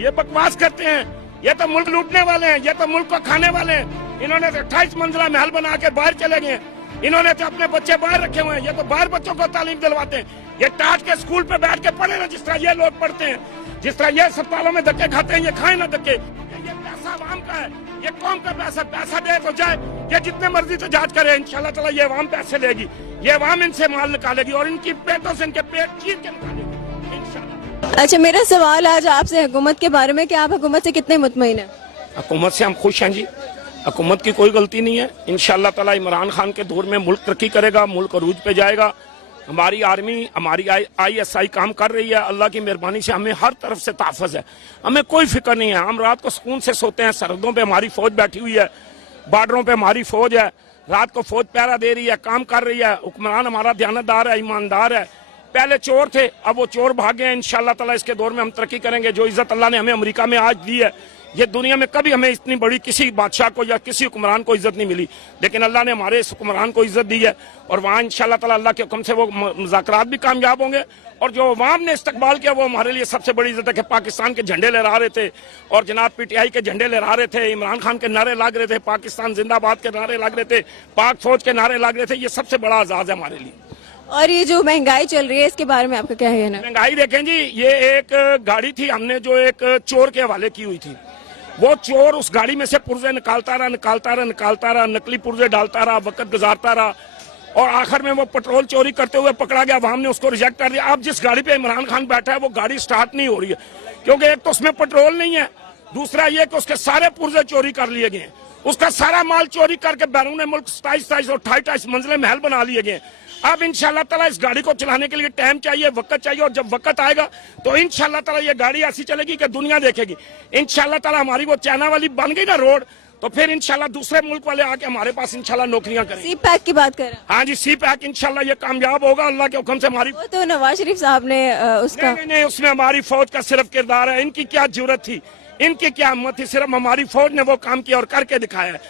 ये बकवास करते हैं, ये तो मुल्क लूटने वाले हैं, ये तो मुल्क को खाने वाले हैं। इन्होंने 28 मंजिला महल बना के बाहर चले गए, इन्होंने तो अपने बच्चे बाहर रखे हुए हैं, ये तो बाहर बच्चों को तालीम दिलवाते हैं। ये टाट के स्कूल पे बैठ के पढ़े ना, जिस तरह ये लोग पढ़ते हैं, जिस तरह ये अस्पतालों में धक्के खाते हैं, ये खाए ना धक्के। ये पैसा आवाम का है, ये कौम का पैसा दे तो जाए, ये जितने मर्जी तो जांच करे, इंशाल्लाह ताला ये अवाम पैसे लेगी, ये अवाम इनसे माल निकालेगी और इनकी पेटों से इनके पेट चीर के निकालेगी इंशाल्लाह। अच्छा, मेरा सवाल आज आपसे हुकूमत के बारे में कि आप हुकूमत से कितने मुतमईन हैं? हुकूमत से हम खुश हैं जी, हुकूमत की कोई गलती नहीं है। इंशाल्लाह ताला इमरान खान के दौर में मुल्क तरक्की करेगा, मुल्क अरूज पे जाएगा। हमारी आर्मी, हमारी ISI काम कर रही है, अल्लाह की मेहरबानी से हमें हर तरफ से तहफ़्फ़ुज़ है, हमें कोई फिक्र नहीं है। हम रात को सुकून से सोते हैं, सरहदों पे हमारी फौज बैठी हुई है, बॉर्डरों पे हमारी फौज है, रात को फौज पहरा दे रही है, काम कर रही है। हुक्मरान हमारा दयानतदार है, ईमानदार है। पहले चोर थे, अब वो चोर भागे हैं। इंशाल्लाह ताला इसके दौर में हम तरक्की करेंगे। जो इज्जत अल्लाह ने हमें अमेरिका में आज दी है, ये दुनिया में कभी हमें इतनी बड़ी किसी बादशाह को या किसी हुक्मरान को इज्जत नहीं मिली, लेकिन अल्लाह ने हमारे इस हुक्मरान को इज्जत दी है। और वहाँ इंशाल्लाह ताला अल्लाह के हुक्म से वो मुज़ाकरात भी कामयाब होंगे। और जो अवाम ने इस्तकबाल किया, वो हमारे लिए सबसे बड़ी इज्जत है कि पाकिस्तान के झंडे लहरा रहे थे और जनाब PTI के झंडे लहरा रहे थे, इमरान खान के नारे लग रहे थे, पाकिस्तान जिंदाबाद के नारे लग रहे थे, पाक फौज के नारे लग रहे थे। ये सबसे बड़ा आजाद है हमारे लिए। और ये जो महंगाई चल रही है, इसके बारे में आपका क्या है? महंगाई देखें जी, ये एक गाड़ी थी, हमने जो एक चोर के हवाले की हुई थी, वो चोर उस गाड़ी में से पुर्जे निकालता रहा, नकली पुर्जे डालता रहा, वक्त गुजारता रहा और आखिर में वो पेट्रोल चोरी करते हुए पकड़ा गया। अवाम ने उसको रिजेक्ट कर दिया। अब जिस गाड़ी पे इमरान खान बैठा है, वो गाड़ी स्टार्ट नहीं हो रही है, क्योंकि एक तो उसमें पेट्रोल नहीं है, दूसरा ये कि उसके सारे पुर्जे चोरी कर लिए गए, उसका सारा माल चोरी करके बैरून मुल्क 27 और 28 मंजिले महल बना लिए गए। अब इंशाल्लाह ताला इस गाड़ी को चलाने के लिए टाइम चाहिए, वक्त चाहिए, और जब वक्त आएगा तो इंशाल्लाह ताला ये गाड़ी ऐसी चलेगी कि दुनिया देखेगी। इंशाल्लाह ताला हमारी वो चाइना वाली बन गई ना रोड, तो फिर इंशाल्लाह दूसरे मुल्क वाले आके हमारे पास इंशाल्लाह नौकरियां करेंगे। सी पैक की बात कर रहे हैं? हाँ जी, सी पैक इंशाल्लाह ये कामयाब होगा अल्लाह के हुक्म से। हमारी वो तो नवाज शरीफ साहब ने उसका नहीं, उसमें हमारी फौज का सिर्फ किरदार है। इनकी क्या जरूरत थी, इनकी क्या हिम्मत थी, सिर्फ हमारी फौज ने वो काम किया और करके दिखाया है।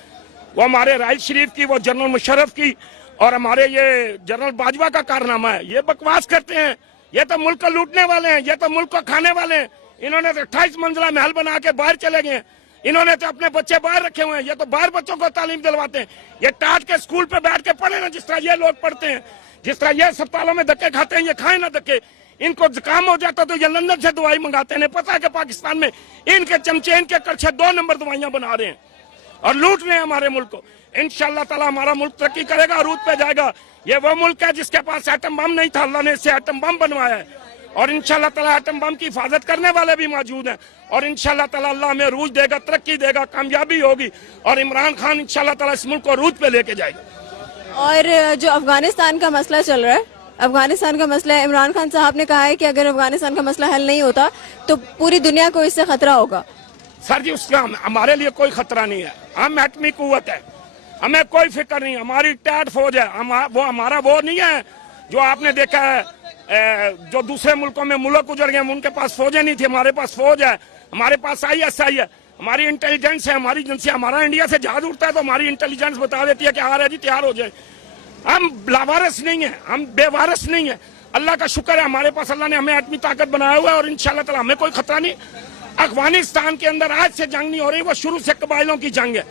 वो हमारे राइल शरीफ की, वो जनरल मुशर्रफ की और हमारे ये जनरल बाजवा का कारनामा है। ये बकवास करते हैं, ये तो मुल्क को लूटने वाले हैं, ये तो मुल्क को खाने वाले हैं। इन्होंने तो 28 मंजिला महल बना के बाहर चले गए, इन्होंने तो अपने बच्चे बाहर रखे हुए हैं, ये तो बाहर बच्चों को तालीम दिलवाते हैं। ये टाट के स्कूल पे बैठ के पढ़े ना, जिस तरह ये लोग पढ़ते हैं, जिस तरह ये अस्पतालों में धक्के खाते हैं, ये खाए ना धक्के। इनको जुकाम हो जाता तो ये लंदन से दवाई मंगाते हैं। पता है कि पाकिस्तान में इनके चमचे, इनके कड़छे 2 नंबर दवाइयां बना रहे हैं और लूट रहे हैं हमारे मुल्क को। इंशाल्लाह ताला हमारा मुल्क तरक्की करेगा, अरूज पे जाएगा। ये वो मुल्क है जिसके पास एटम बम नहीं था, अल्लाह ने इससे एटम बम बनवाया है। और इंशाल्लाह ताला एटम बम की हिफाजत करने वाले भी मौजूद हैं। और इंशाल्लाह ताला अल्लाह हमें अरूज देगा, तरक्की देगा, कामयाबी होगी और इमरान खान इंशाल्लाह ताला इस मुल्क को अरूज पे लेके जाएगा। और जो अफगानिस्तान का मसला चल रहा है, अफगानिस्तान का मसला है, इमरान खान साहब ने कहा है कि अगर अफगानिस्तान का मसला हल नहीं होता तो पूरी दुनिया को इससे खतरा होगा। सर जी, उसका हमारे लिए कोई खतरा नहीं है। हम एटमी कुव्वत है, हमें कोई फिक्र नहीं। हमारी टैट फौज है, वो हमारा वो नहीं है जो आपने देखा है जो दूसरे मुल्कों में मुल्क उजड़ गए, उनके पास फौजें नहीं थी, हमारे पास फौज है, हमारे पास ISI है, हमारी इंटेलिजेंस है, हमारी एजेंसी। हमारा इंडिया से जहाज उड़ता है तो हमारी इंटेलिजेंस बता देती है कि आ रहा है जी, तैयार हो जाए। हम लावारिस नहीं है, हम बेवारिस नहीं है। अल्लाह का शुक्र है हमारे पास, अल्लाह ने हमें आदमी ताकत बनाया हुआ है और इंशाल्लाह ताला हमें कोई खतरा नहीं। अफगानिस्तान के अंदर आज से जंग नहीं हो रही, वो शुरू से कबाइलों की जंग है।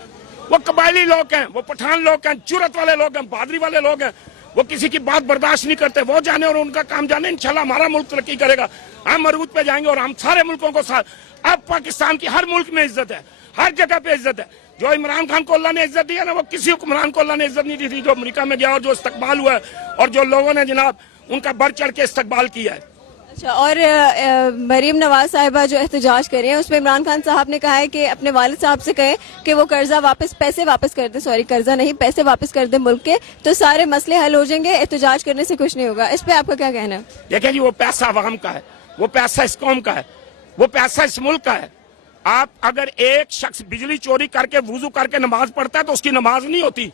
वो कबायली लोग हैं, वो पठान लोग हैं, जुर्रत वाले लोग हैं, बहादुरी वाले लोग हैं। वो किसी की बात बर्दाश्त नहीं करते, वो जाने और उनका काम जाने। इंशाल्लाह हमारा मुल्क तरक्की करेगा, हम अरूज पे जाएंगे और हम सारे मुल्कों को साथ। अब पाकिस्तान की हर मुल्क में इज्जत है, हर जगह पे इज्जत है। जो इमरान खान को अल्लाह ने इज्जत दी है ना, वो किसी हुक्मरान को अल्लाह ने इज्जत नहीं दी थी। जो अमेरिका में गया और जो इस्तकबाल हुआ है और जो लोगों ने जनाब उनका बढ़ चढ़ के इस्तकबाल किया है। अच्छा, और मरीम नवाज साहिबा जो एहतजाज कर रहे हैं, उसमें इमरान खान साहब ने कहा है कि अपने वालिद साहब से कहें कि वो पैसे वापस कर दे, सॉरी कर्जा नहीं, पैसे वापस कर दे मुल्क के, तो सारे मसले हल हो जाएंगे। एहतजाज करने से कुछ नहीं होगा। इस पे आपका क्या कहना है? देखिए जी, वो पैसा अवाम का है, वो पैसा इस कौम का है, वो पैसा इस मुल्क का है। आप अगर एक शख्स बिजली चोरी करके वुजू करके नमाज पढ़ता है तो उसकी नमाज नहीं होती।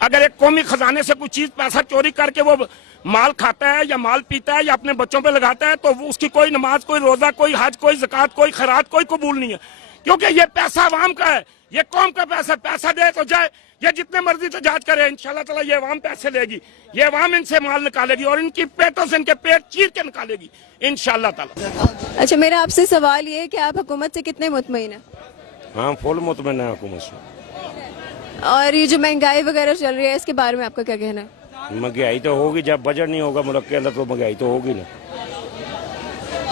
अगर एक कौमी खजाने से कोई चीज पैसा चोरी करके वो माल खाता है या माल पीता है या अपने बच्चों पे लगाता है तो वो उसकी कोई नमाज, कोई रोजा, कोई हज, कोई ज़कात, कोई खैरात, कोई कबूल नहीं है। क्योंकि ये पैसा आवाम का है, ये कौम का पैसा, पैसा दे तो जाए, ये जितने मर्जी तो जांच करे, इंशाल्लाह ताला ये अवाम पैसे लेगी, ये अवाम इनसे माल निकालेगी और इनकी पेटों से इनके पेट चीर के निकालेगी इंशाल्लाह ताला। अच्छा, मेरा आपसे सवाल ये है कि आप हुकूमत से कितने मुतमईन हैं? हाँ, फुल मुतमईन है हुकूमत से। और ये जो महंगाई वगैरह चल रही है इसके बारे में आपका क्या कहना है? महंगाई तो होगी, जब बजट नहीं होगा मुल्क के अंदर तो महंगाई तो होगी ना।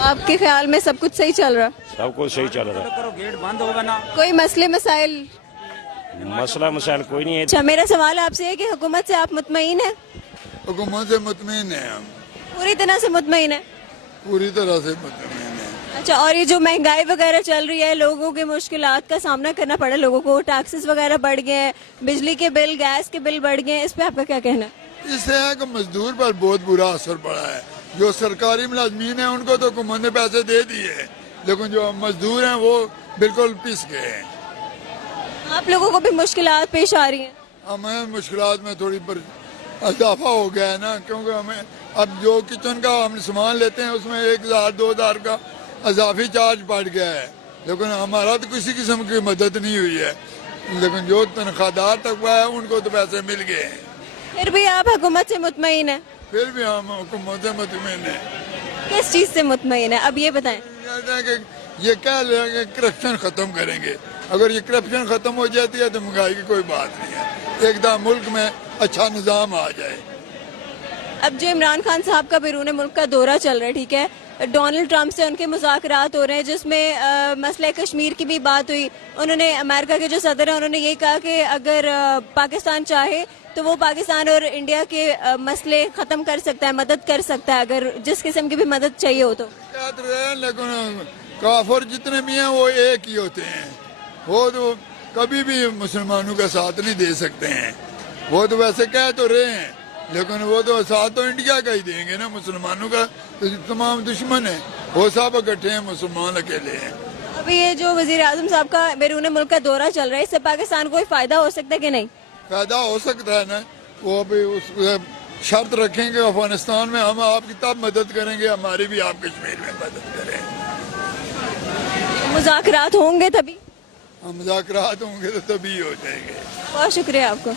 आपके ख्याल में सब कुछ सही चल रहा है? सब कुछ सही चल रहा है। गेट बंद होगा ना। कोई मसले मसाइल? मसला मसाइल कोई नहीं है। अच्छा, मेरा सवाल आपसे है कि हुकूमत से आप मुतमईन हैं? हुकूमत से मुतमईन है हम, पूरी तरह से मुतमईन है? पूरी तरह से मुतमईन है। अच्छा, और ये जो महंगाई वगैरह चल रही है, लोगों की मुश्किलात का सामना करना पड़ा, लोगों को टैक्सेस वगैरह बढ़ गए हैं, बिजली के बिल, गैस के बिल बढ़ गए हैं, इस पे आपका क्या कहना है? इससे है कि मजदूर पर बहुत बुरा असर पड़ा है। जो सरकारी मुलाजमीन है उनको तो हुकूमत ने पैसे दे दिए, लेकिन जो मजदूर हैं वो बिल्कुल पिस गए हैं। आप लोगों को भी मुश्किलात पेश आ रही हैं? हमें मुश्किलात में थोड़ी इजाफा हो गया है ना, क्योंकि हमें अब जो किचन का हम सामान लेते हैं उसमें 1000-2000 का इजाफी चार्ज बढ़ गया है, लेकिन हमारा तो किसी किस्म की मदद नहीं हुई है। लेकिन जो तनख्वाहदार तबका है उनको तो पैसे मिल गए हैं। फिर भी आप हुकूमत से मुतमईन है? फिर भी हम हुकूमत से मुतमईन है। किस चीज से मुतमईन है, अब ये बताएं। कहते हैं कि ये कह रहे हैं कि करप्शन खत्म करेंगे। अगर ये करप्शन खत्म हो जाती है तो महंगाई की कोई बात नहीं है, एकदम मुल्क में अच्छा निजाम आ जाए। अब जो इमरान खान साहब का बैरून मुल्क का दौरा चल रहा है, ठीक है, डोनाल्ड ट्रंप से उनके मुज़ाकरात हो रहे हैं, जिसमें मसला कश्मीर की भी बात हुई। उन्होंने, अमेरिका के जो सदर हैं, उन्होंने ये कहा कि अगर पाकिस्तान चाहे तो वो पाकिस्तान और इंडिया के मसले खत्म कर सकता है, मदद कर सकता है, अगर जिस किस्म की भी मदद चाहिए हो तो। लेकिन काफिर जितने भी हैं वो एक ही होते हैं, वो तो कभी भी मुसलमानों का साथ नहीं दे सकते हैं। वो तो वैसे कह तो रहे हैं, लेकिन वो तो साथ तो इंडिया का ही देंगे ना, मुसलमानों का तो तमाम दुश्मन है, वो सब इकट्ठे हैं, मुसलमान अकेले हैं। अभी ये जो वजीर आजम साहब का बैरून मुल्क का दौरा चल रहा है, इससे पाकिस्तान को कोई फायदा हो सकता है कि नहीं? फायदा हो सकता है ना, वो अभी उस शर्त रखेंगे अफगानिस्तान में हम आपकी तब मदद करेंगे, हमारी भी आप कश्मीर में मदद करें। मुज़ाकरात होंगे तभी? हम मुज़ाकरात होंगे तो तभी हो जाएंगे। बहुत शुक्रिया आपको।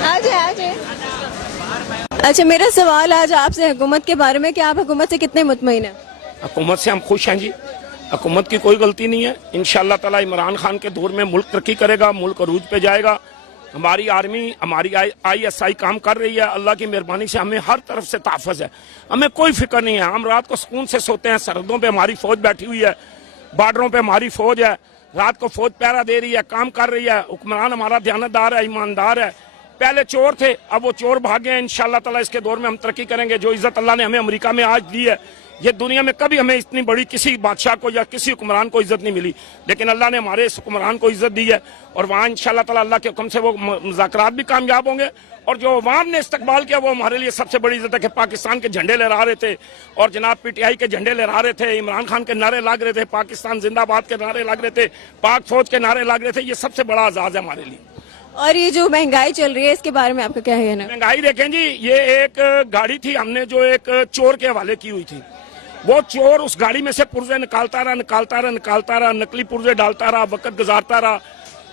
आ जाए। अच्छा, मेरा सवाल आज आपसे हुकूमत के बारे में कि आप हुकूमत से कितने मुतमईन हैं? हुकूमत से हम खुश हैं जी, हुकूमत की कोई गलती नहीं है। इंशाल्लाह ताला इमरान खान के दौर में मुल्क तरक्की करेगा, मुल्क अरूज पे जाएगा। हमारी आर्मी, हमारी ISI काम कर रही है, अल्लाह की मेहरबानी से हमें हर तरफ से तहफ़्फ़ुज़ है, हमें कोई फिक्र नहीं है। हम रात को सुकून से सोते हैं, सरहदों पे हमारी फौज बैठी हुई है, बॉर्डरों पे हमारी फौज है, रात को फौज पहरा दे रही है, काम कर रही है। हुक्मरान हमारा दयानतदार है, ईमानदार है। पहले चोर थे, अब वो चोर भाग गए। इंशाल्लाह ताला इसके दौर में हम तरक्की करेंगे। जो इज्जत अल्लाह ने हमें अमेरिका में आज दी है, ये दुनिया में कभी हमें इतनी बड़ी किसी बादशाह को या किसी हुक्मरान को इज्जत नहीं मिली, लेकिन अल्लाह ने हमारे इस हुक्मरान को इज्जत दी है। और वहाँ इंशाल्लाह ताला अल्लाह के हुक्म से वो मुज़ाकरात भी कामयाब होंगे। और जो अवाम ने इस्तकबाल किया वो हमारे लिए सबसे बड़ी इज्जत है कि पाकिस्तान के झंडे लहरा रहे थे और जनाब PTI के झंडे लहरा रहे थे, इमरान खान के नारे लग रहे थे, पाकिस्तान जिंदाबाद के नारे लग रहे थे, पाक फौज के नारे लग रहे थे। ये सबसे बड़ा एजाज़ है हमारे लिए। और ये जो महंगाई चल रही है इसके बारे में आपका क्या कहना है? महंगाई देखें जी, ये एक गाड़ी थी, हमने जो एक चोर के हवाले की हुई थी, वो चोर उस गाड़ी में से पुर्जे निकालता रहा, नकली पुर्जे डालता रहा, वक्त गुजारता रहा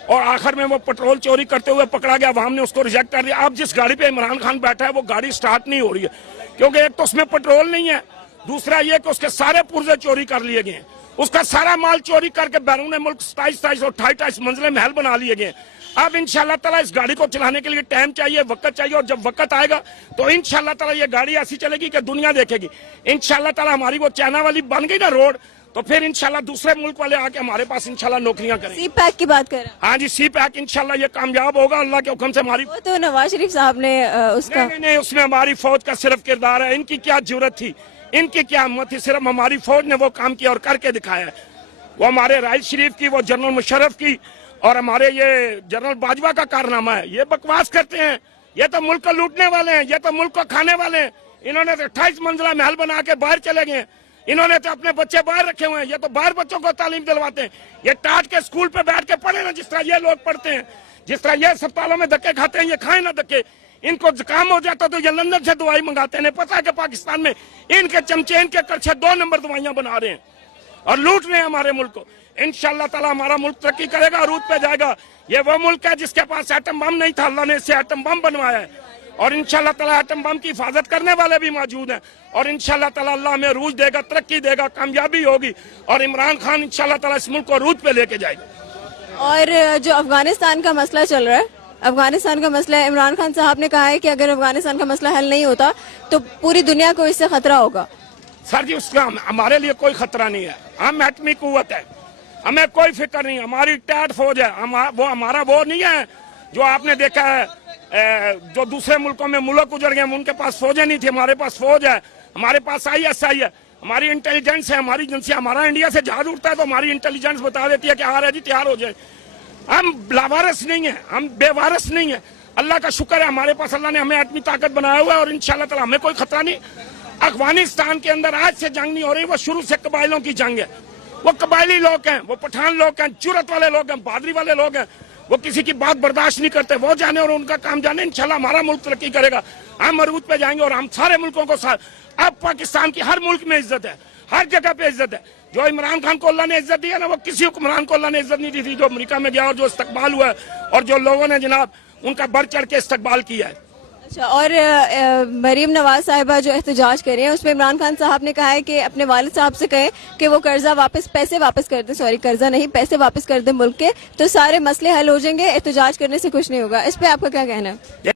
और आखिर में वो पेट्रोल चोरी करते हुए पकड़ा गया। अवाम ने उसको रिजेक्ट कर दिया। अब जिस गाड़ी पे इमरान खान बैठा है वो गाड़ी स्टार्ट नहीं हो रही है, क्योंकि एक तो उसमें पेट्रोल नहीं है, दूसरा ये कि उसके सारे पुर्जे चोरी कर लिए गए, उसका सारा माल चोरी करके बैरून मुल्क 27 और 28 मंजिलें महल बना लिए गए। अब इंशाल्लाह ताला इस गाड़ी को चलाने के लिए टाइम चाहिए, वक्त चाहिए, और जब वक्त आएगा तो इंशाल्लाह ताला ये गाड़ी ऐसी चलेगी कि दुनिया देखेगी। इंशाल्लाह ताला हमारी वो चाइना वाली बन गई ना रोड, तो फिर इंशाल्लाह दूसरे मुल्क वाले आके हमारे पास इंशाल्लाह नौकरियां करेंगे। CPAC की बात कर रहे हैं? हाँ जी, CPAC इंशाल्लाह ये कामयाब होगा अल्लाह के हुक्म से। हमारी वो तो नवाज शरीफ साहब ने उसका नहीं, उसमें हमारी फौज का सिर्फ किरदार है। इनकी क्या जरूरत थी, इनकी क्या हिम्मत थी, सिर्फ हमारी फौज ने वो काम किया और करके दिखाया है। वो हमारे राइज शरीफ की, वो जनरल मुशर्रफ की और हमारे ये जनरल बाजवा का कारनामा है। ये बकवास करते हैं, ये तो मुल्क को लूटने वाले हैं, ये तो मुल्क को खाने वाले हैं। इन्होंने तो 28 मंजिला महल बना के बाहर चले गए, इन्होंने तो अपने बच्चे बाहर रखे हुए हैं, ये तो बाहर बच्चों को तालीम दिलवाते हैं। ये टाट के स्कूल पे बैठ के पढ़े ना जिस तरह ये लोग पढ़ते हैं, जिस तरह ये अस्पतालों में धक्के खाते हैं, ये खाए ना धक्के। इनको जुकाम हो जाता तो ये लंदन से दवाई मंगाते हैं। पता है कि पाकिस्तान में इनके चमचे इनके करछे 2 नंबर दवाइयां बना रहे हैं और लूट रहे हैं हमारे मुल्क को। इंशाल्लाह ताला हमारा मुल्क तरक्की करेगा, अरूज पे जाएगा। ये वो मुल्क है जिसके पास एटम बम नहीं था, अल्लाह ने इससे एटम बम बनवाया है और इंशाल्लाह ताला एटम बम की हिफाजत करने वाले भी मौजूद हैं और इंशाल्लाह ताला अल्लाह हमें अरूज देगा, तरक्की देगा, कामयाबी होगी और इमरान खान इंशाल्लाह ताला इस मुल्क को अरूज पे लेके जाएगा। और जो अफगानिस्तान का मसला चल रहा है, अफगानिस्तान का मसला है, इमरान खान साहब ने कहा है कि अगर अफगानिस्तान का मसला हल नहीं होता तो पूरी दुनिया को इससे खतरा होगा। सर जी उसका हमारे लिए कोई खतरा नहीं है, हम एटमी कुव्वत है, हमें कोई फिक्र नहीं। हमारी टैट फौज है, वो हमारा वो नहीं है जो आपने देखा है जो दूसरे मुल्कों में मुल्क उजड़ गए उनके पास फौजें नहीं थी। हमारे पास फौज है, हमारे पास ISI है, हमारी इंटेलिजेंस है, हमारी एजेंसियां। हमारा इंडिया से जहाज उड़ता है तो हमारी इंटेलिजेंस बता देती है कि आ रहा है जी, तैयार हो जाए। हम लावारिस नहीं है, हम बेवारिस नहीं है। अल्लाह का शुक्र है हमारे पास अल्लाह ने हमें एटमी ताकत बनाया हुआ है और इंशाल्लाह ताला हमें कोई खतरा नहीं। अफगानिस्तान के अंदर आज से जंग नहीं हो रही, वो शुरू से कबाइलों की जंग है। वो कबायली लोग हैं, वो पठान लोग हैं, जुरत वाले लोग हैं, बहादुरी वाले लोग हैं, वो किसी की बात बर्दाश्त नहीं करते। वो जाने और उनका काम जाने। इंशाल्लाह हमारा मुल्क तरक्की करेगा, हम अरूज पे जाएंगे और हम सारे मुल्कों को साथ। अब पाकिस्तान की हर मुल्क में इज्जत है, हर जगह पे इज्जत है। जो इमरान खान को अल्लाह ने इज्जत दी है ना, वो किसी हुक्मरान को अल्लाह ने इज्जत नहीं दी थी। जो अमेरिका में गया और जो इस्तकबाल हुआ है और जो लोगों ने जनाब उनका बढ़ चढ़ के इस्तकबाल किया है। अच्छा, और मरीम नवाज साहिबा जो एहतजाज कर रहे हैं उसमें इमरान खान साहब ने कहा है कि अपने वालिद साहब से कहें कि वो कर्जा वापस, पैसे वापस कर दें, सॉरी कर्जा नहीं, पैसे वापस कर दें मुल्क के, तो सारे मसले हल हो जाएंगे, एहतजाज करने से कुछ नहीं होगा। इस पे आपका क्या कहना है?